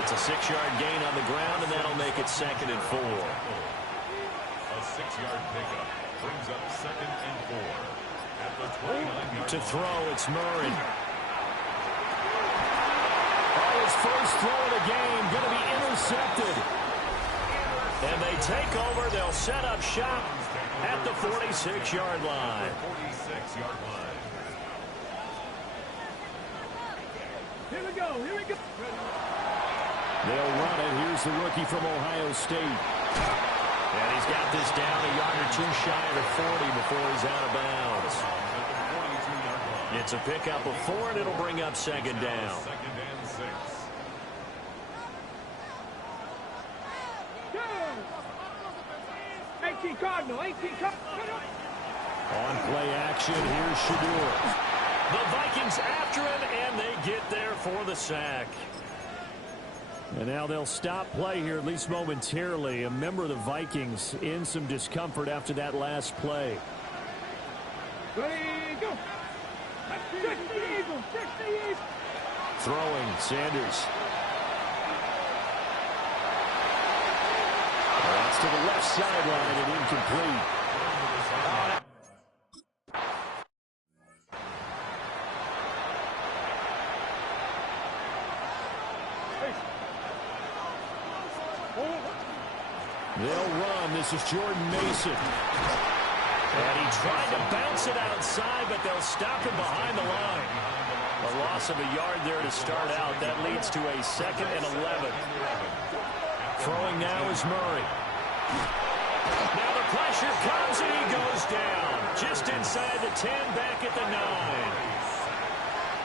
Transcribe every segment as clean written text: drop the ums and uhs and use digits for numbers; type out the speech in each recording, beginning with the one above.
It's a 6-yard gain on the ground, and that'll make it 2nd and 4. A 6-yard pickup brings up 2nd and 4. At the 29-yard to throw, it's Murray. His first throw of the game going to be intercepted. And they take over. They'll set up shop at the 46-yard line. 46-yard line. Here we go. Here we go. They'll run it. Here's the rookie from Ohio State. And he's got this down a yard or two shy of the 40 before he's out of bounds. It's a pickup of 4, and it'll bring up 2nd down. 2nd and 6. 18 Cardinal. 18 Cardinal. On play action, here's Shadur. The Vikings after him, and they get there for the sack. And now they'll stop play here, at least momentarily. A member of the Vikings in some discomfort after that last play. Ready, go. Throwing, Sanders. That's to the left sideline and incomplete. They'll run. This is Jordan Mason. And he tried to bounce it outside, but they'll stop him behind the line. A loss of a yard there to start out. That leads to a 2nd and 11. Throwing now is Murray. Now the pressure comes, and he goes down. Just inside the 10, back at the 9.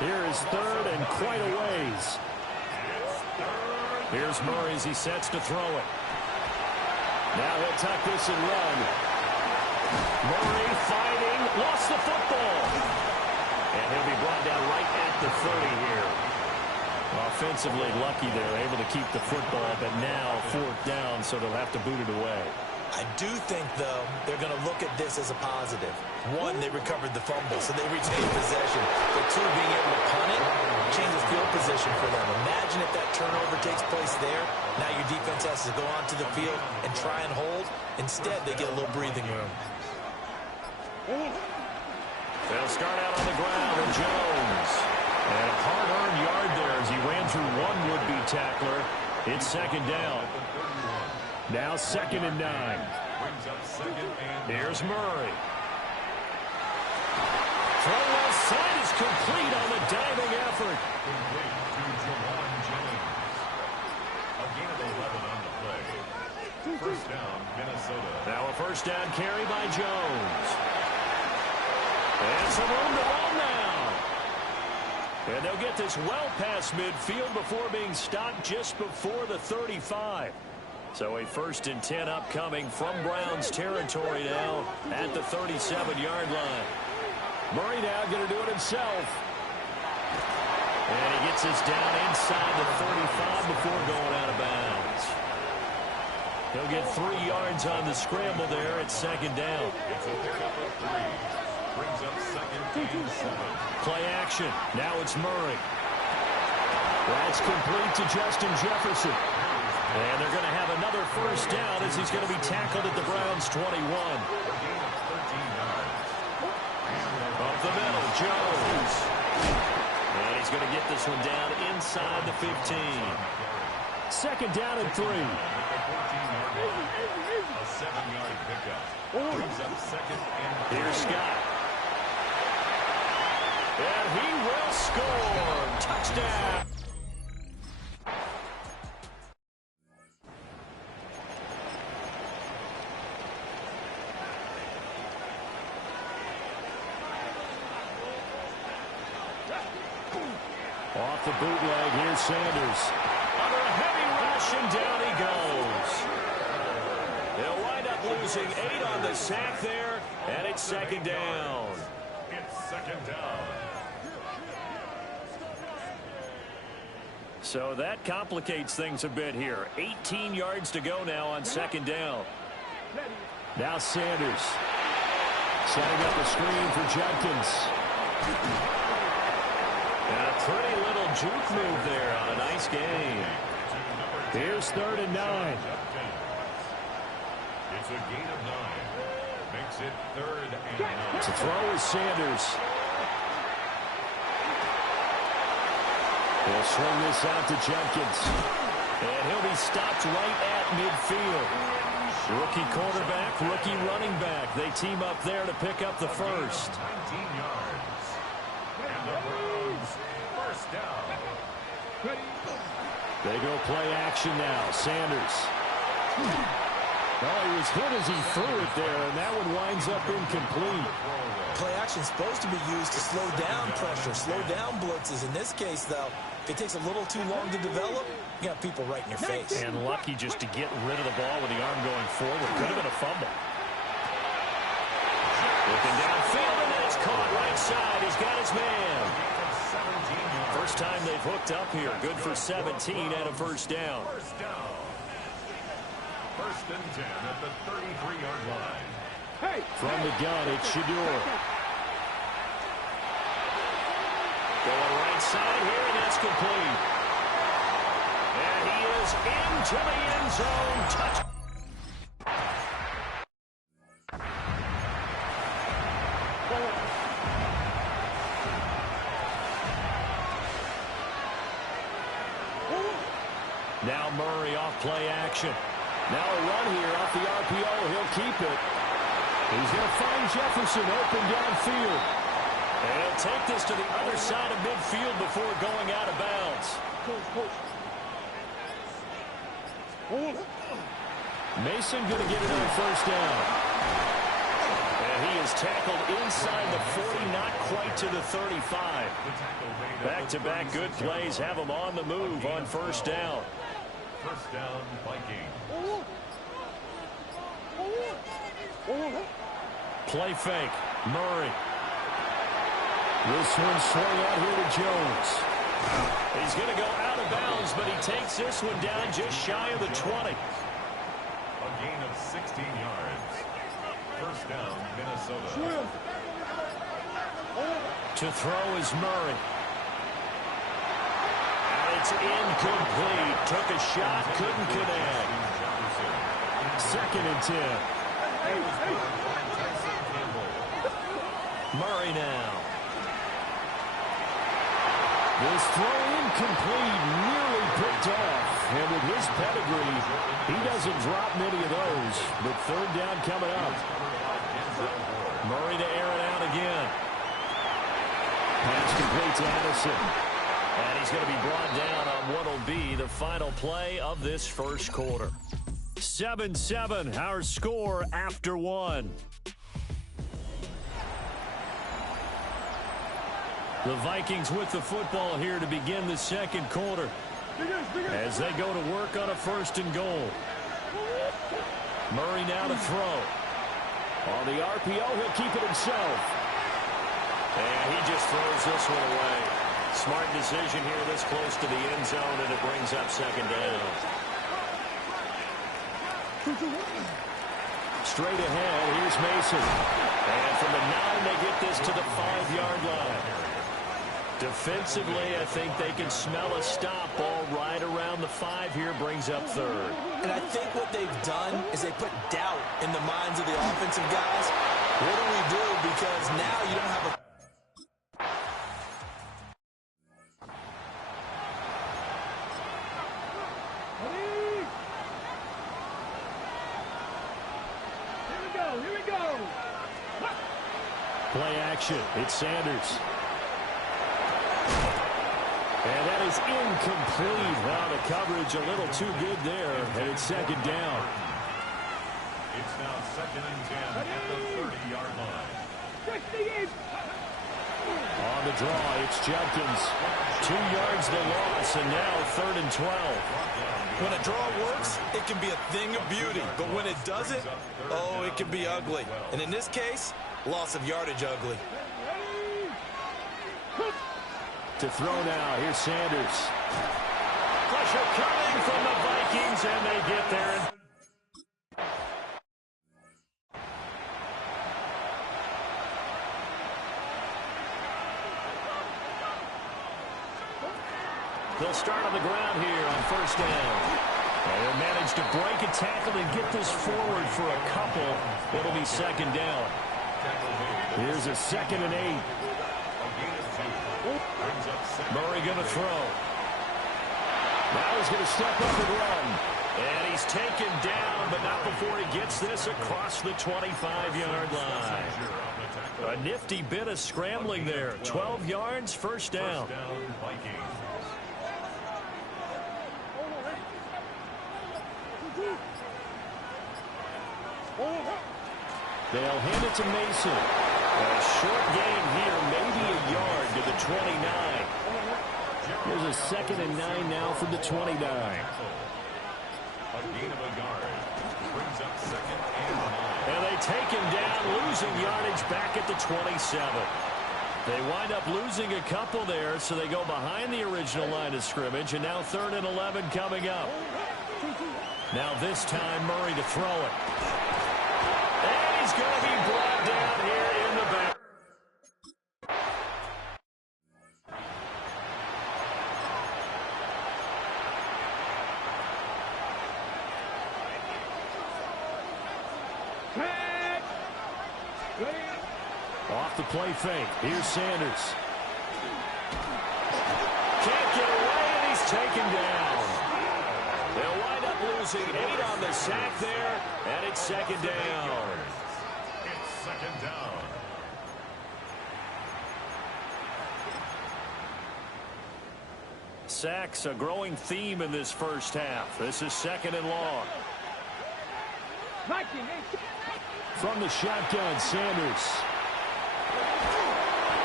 Here is 3rd and quite a ways. Here's Murray as he sets to throw it. Now he'll tuck this and run. Murray fighting, lost the football. And he'll be brought down right at the 30 here. Offensively lucky there, able to keep the football, but now 4th down, so they'll have to boot it away. I do think, though, they're going to look at this as a positive. 1, they recovered the fumble, so they retained possession. But 2, being able to punt it, changes field position for them. Imagine if that turnover takes place there. Now your defense has to go onto the field and try and hold. Instead, they get a little breathing room. They'll start out on the ground with Jones. And a hard-earned yard there as he ran through one would-be tackler. It's 2nd down. Now 2nd and 9. Here's Murray. Throw left side is complete on the diving effort. Complete to Jawan Jennings. A gain of 11 on the play. 1st down, Minnesota. Now a 1st down carry by Jones. And some room to run now. And they'll get this well past midfield before being stopped just before the 35. So a 1st and 10 upcoming from Browns territory now at the 37-yard line. Murray now going to do it himself. And he gets this down inside the 35 before going out of bounds. He'll get 3 yards on the scramble there at 2nd down. It's a pickup of 3. Brings up 2nd and 7. Play action. Now it's Murray. That's complete to Justin Jefferson. And they're going to have another 1st down as he's going to be tackled at the Browns' 21. Up the middle, Jones. And he's going to get this one down inside the 15. 2nd down and 3. A 7-yard pickup. Brings up 2nd and 3. Here's Scott. And he will score. Touchdown. Off the bootleg, here's Sanders. Under a heavy rush, and down he goes. They'll wind up losing 8 on the sack there, and it's 2nd down. It's 2nd down. So that complicates things a bit here. 18 yards to go now on 2nd down. Now Sanders. Setting up a screen for Jenkins. And a pretty little juke move there on a nice game. Here's 3rd and 9. It's a gain of 9. Makes it 3rd and 9. To throw is Sanders. He'll swing this out to Jenkins. And he'll be stopped right at midfield. Rookie quarterback, rookie running back. They team up there to pick up the first. 19 yards. And the Browns, first down. They go play action now. Sanders. Well, he was hit as he threw it there, and that one winds up incomplete. Play action is supposed to be used to slow down pressure, slow down blitzes. In this case, though, if it takes a little too long to develop, you got people right in your face. And lucky just to get rid of the ball with the arm going forward. Could have been a fumble. Looking downfield, and then it's caught right side. He's got his man. First time they've hooked up here. Good for 17 and a first down. First down. 1st and 10 at the 33-yard line. From the gun, it's Shador. Going right side here, and that's complete. And he is into the end zone. Touch. Now Murray off play action. Now a run here off the RPO. He'll keep it. He's going to find Jefferson open downfield. And he'll take this to the other side of midfield before going out of bounds. Mason going to get it on first down. And he is tackled inside the 40, not quite to the 35. Back-to-back good plays have him on the move on first down. First down, Vikings. Play fake. Murray. This one swung out here to Jones. He's going to go out of bounds, but he takes this one down just shy of the 20. A gain of 16 yards. First down, Minnesota. To throw is Murray. And it's incomplete. Took a shot, couldn't connect. 2nd and 10. Murray now. This throw incomplete, nearly picked off. And with his pedigree, he doesn't drop many of those. But 3rd down coming up. Murray to air it out again. Pass complete to Addison. And he's going to be brought down on what will be the final play of this first quarter. 7-7, our score after one. The Vikings with the football here to begin the second quarter as they go to work on a 1st and goal. Murray now to throw. On the RPO, he'll keep it himself. And he just throws this one away. Smart decision here this close to the end zone, and it brings up 2nd down. Straight ahead, here's Mason. And from the 9, they get this to the 5-yard line. Defensively, I think they can smell a stop ball right around the 5 here, brings up 3rd. And I think what they've done is they put doubt in the minds of the offensive guys. What do we do? Because now you don't have a... Here we go. Play action. It's Sanders. And that is incomplete. Now the coverage a little too good there, and it's 2nd down. It's now 2nd and 10 at the 30-yard line. On the draw, it's Jenkins. 2 yards the loss, and now 3rd and 12. When a draw works, it can be a thing of beauty. But when it doesn't, oh, it can be ugly. And in this case, loss of yardage ugly. To throw now, here's Sanders. Pressure coming from the Vikings, and they get there. They'll start on the ground here on first down. And they'll manage to break a tackle and get this forward for a couple. It'll be second down. Here's a 2nd and 8. Murray going to throw. Now he's going to step up and run. And he's taken down, but not before he gets this across the 25-yard line. A nifty bit of scrambling there. 12 yards, first down. They'll hand it to Mason. A short gain here, maybe a yard to the 29. Here's a 2nd and 9 now from the 29. A gain of a yard. Brings up 2nd and 9. And they take him down, losing yardage back at the 27. They wind up losing a couple there, so they go behind the original line of scrimmage, and now 3rd and 11 coming up. Now this time, Murray to throw it. And he's going to be brought down here in the back. Off the play fake. Here's Sanders. Can't get away, and he's taken down. They'll wind up losing 8 on the sack there, and it's second down. It's second down. Sacks, a growing theme in this first half. This is 2nd and long. From the shotgun, Sanders.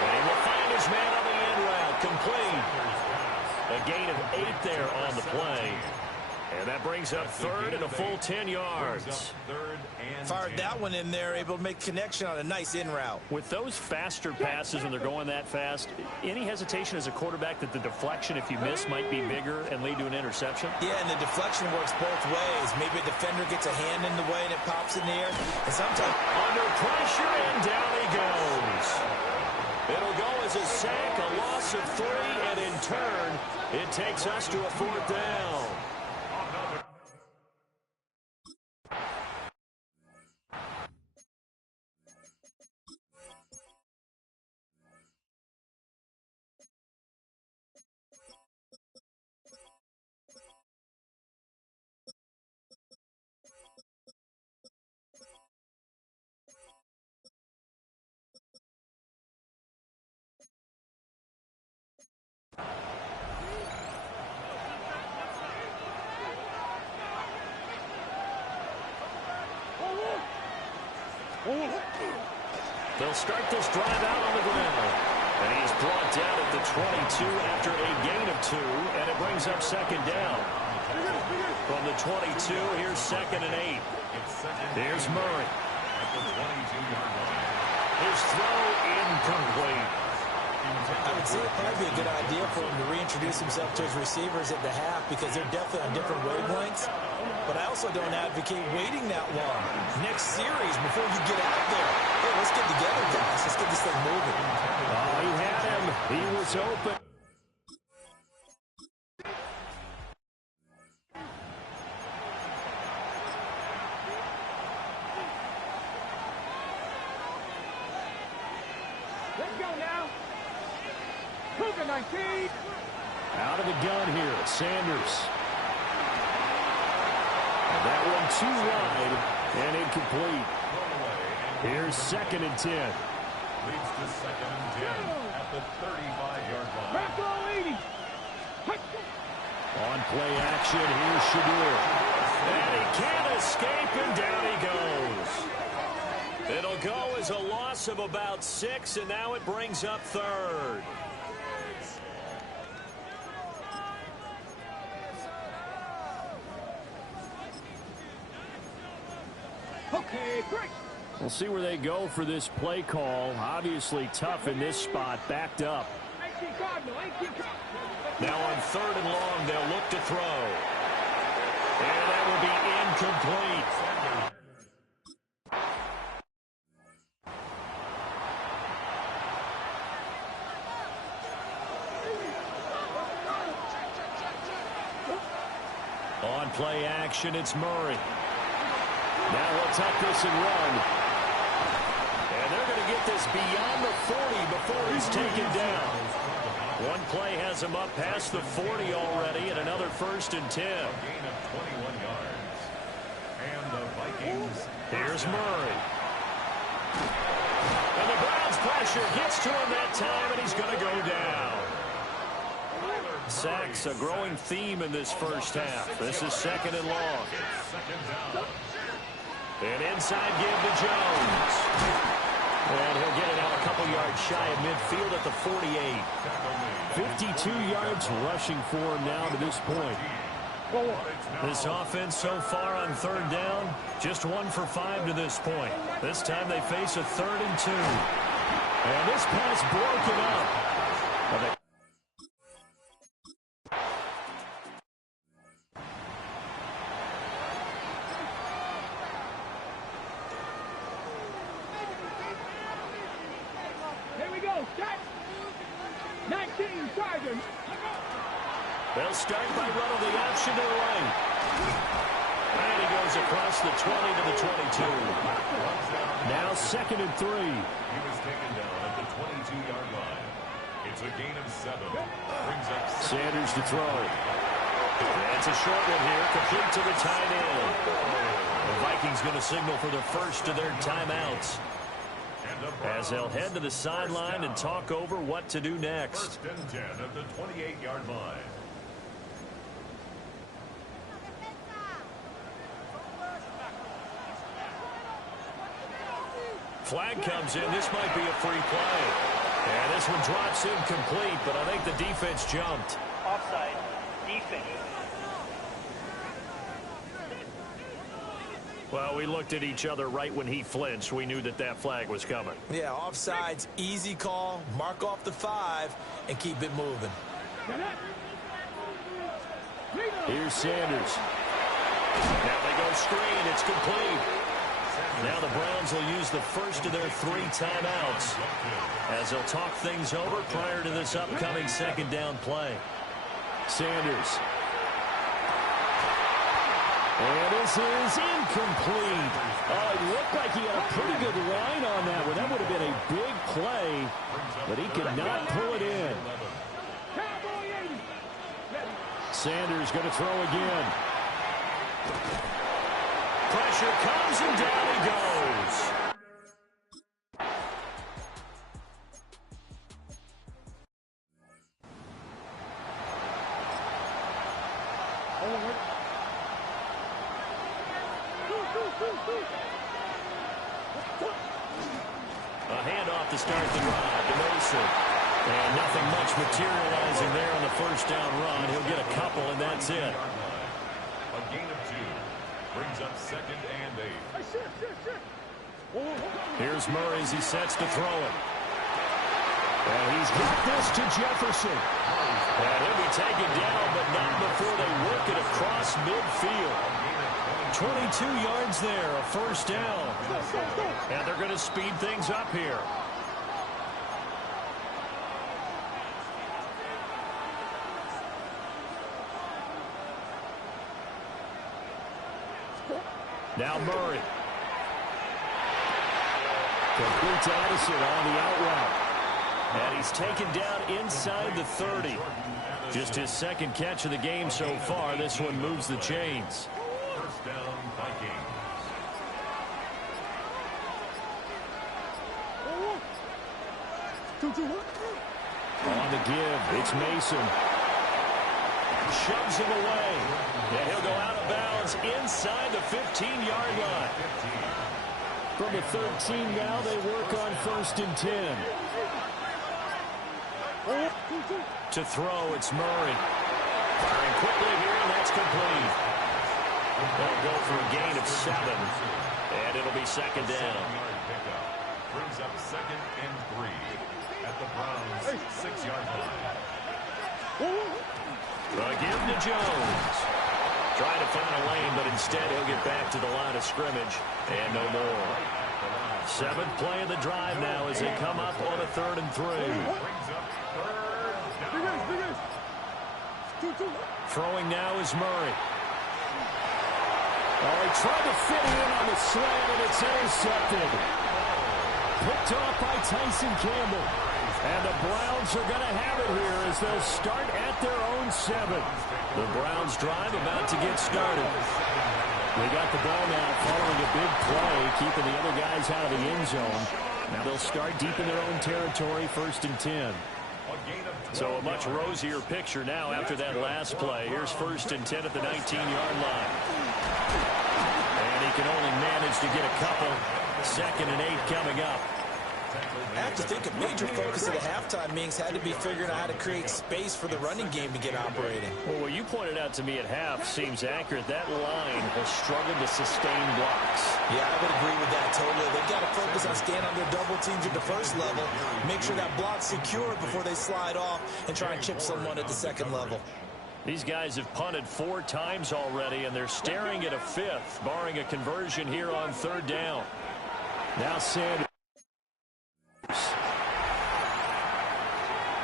And he will find his man on the end route. Complete. A gain of 8 there on the play. And that brings up 3rd and a full 10 yards. Fired that one in there, able to make connection on a nice in route. With those faster passes and they're going that fast, any hesitation as a quarterback that the deflection, if you miss, might be bigger and lead to an interception? Yeah, and the deflection works both ways. Maybe a defender gets a hand in the way and it pops in the air. And sometimes under pressure, and down he goes. It'll go as a sack, a loss of 3, and in turn, it takes us to a 4th down. They'll start this drive out on the ground. And he's brought down at the 22 after a gain of 2, and it brings up second down. From the 22, here's 2nd and 8. Here's Murray. His throw incomplete. I would say it'd probably be a good idea for him to reintroduce himself to his receivers at the half because they're definitely on different wavelengths. But I also don't advocate waiting that long. Next series, before you get out there, hey, let's get together, guys. Let's get this thing moving. Oh, he had him. He was open. Let's go now. Cougar 19. Out of the gun here, Sanders. And that one too wide and incomplete. Here's 2nd and 10. Leads to 2nd and 10 at the 35-yard line. Back row 80. On play action, here's Shadur. And he can't escape, and down he goes. It'll go as a loss of about 6, and now it brings up 3rd. Okay, great. We'll see where they go for this play call. Obviously tough in this spot, backed up. 18 Cardinal, 18 Cardinal. Now on 3rd and long, they'll look to throw. And that will be incomplete. On play action, it's Murray. Now he'll tuck this and run. And they're going to get this beyond the 40 before he's taken down. One play has him up past the 40 already, and another 1st and 10. A gain of 21 yards. And the Vikings. Here's Murray. And the Browns pressure gets to him that time, and he's going to go down. Sacks, a growing theme in this first half. This is 2nd and long. And inside give to Jones. And he'll get it out a couple yards shy of midfield at the 48. 52 yards rushing for him now to this point. This offense so far on 3rd down, just 1 for 5 to this point. This time they face a 3rd and 2. And this pass broken up. Here we go. Start. 19 Sergeant. They'll start by running the option to the right. And he goes across the 20 to the 22. Now 2nd and 3. He was taken down at the 22-yard line. It's a gain of 7. Brings up Sanders to throw. It's a short one here, complete to the tight end. The Vikings going to signal for the first of their timeouts, as they'll head to the sideline and talk over what to do next. 1st and 10 at the 28-yard line. Flag comes in. This might be a free play. And this one drops incomplete, but I think the defense jumped. Offside. Defense. Well, we looked at each other right when he flinched. We knew that that flag was coming. Yeah, offsides, easy call. Mark off the 5 and keep it moving. Here's Sanders. Now they go screen. It's complete. Now the Browns will use the first of their 3 timeouts, as they'll talk things over prior to this upcoming 2nd down play. Sanders. And this is incomplete. Oh, it looked like he had a pretty good line on that one. That would have been a big play, but he could not pull it in. Sanders going to throw again. Pressure comes and down he goes. A handoff to start the drive to Mason. And nothing much materializing there on the 1st down run. He'll get a couple, and that's it. A gain of 2. Brings up 2nd and 8. Here's Murray as he sets to throw it. And he's got this to Jefferson. And he'll be taken down, but not before they work it across midfield. 22 yards there, a 1st down. And they're going to speed things up here. Now Murray. Complete to Addison on the out route. And he's taken down inside the 30. Just his 2nd catch of the game so far. This one moves the chains. 1st down, Vikings. On the give, it's Mason. Shoves him away. And he'll go out of bounds inside the 15-yard line. From the 13 now, they work on 1st and 10. To throw, it's Murray. Firing quickly here, and that's complete. They'll go for a gain of 7. And it'll be 2nd down. Brings up 2nd and 3 at the Browns' 6-yard line. Give to Jones. Trying to find a lane, but instead he'll get back to the line of scrimmage. And no more. 7th play of the drive now as they come up on a 3rd and 3. Throwing now is Murray. Oh, he tried to fit it in on the slant, and it's intercepted. Picked off by Tyson Campbell. And the Browns are going to have it here as they'll start at their own 7. The Browns drive about to get started. They got the ball now following a big play, keeping the other guys out of the end zone. Now they'll start deep in their own territory, 1st and 10. So a much rosier picture now after that last play. Here's 1st and 10 at the 19-yard line. And he can only manage to get a couple. 2nd and 8 coming up. I have to think a major focus of the halftime meetings had to be figuring out how to create space for the running game to get operating. Well, what you pointed out to me at half seems accurate. That line has struggled to sustain blocks. Yeah, I would agree with that totally. They've got to focus on staying on their double teams at the first level, make sure that block's secure before they slide off and try and chip someone at the second level. These guys have punted 4 times already, and they're staring at a 5th, barring a conversion here on 3rd down. Now Sanders.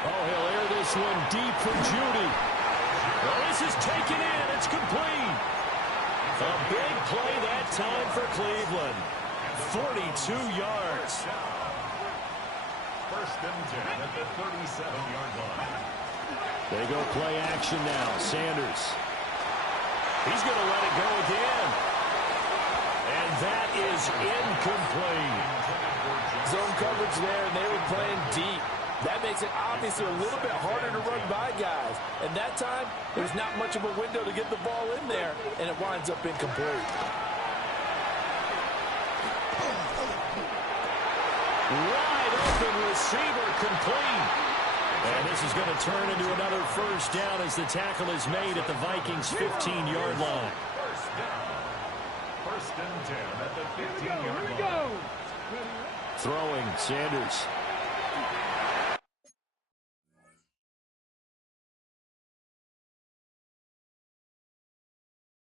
Oh, he'll air this one deep for Judy. Well, this is taken in. It's complete. A big play that time for Cleveland. 42 yards. 1st and 10 at the 37-yard line. They go play action now. Sanders. He's going to let it go again. And that is incomplete. Zone coverage there, and they were playing deep. That makes it obviously a little bit harder to run by guys. And that time, there's not much of a window to get the ball in there, and it winds up incomplete. Wide open receiver complete. And this is going to turn into another 1st down as the tackle is made at the Vikings' 15-yard line. 1st and 10 at the 15-yard line. Throwing, Sanders.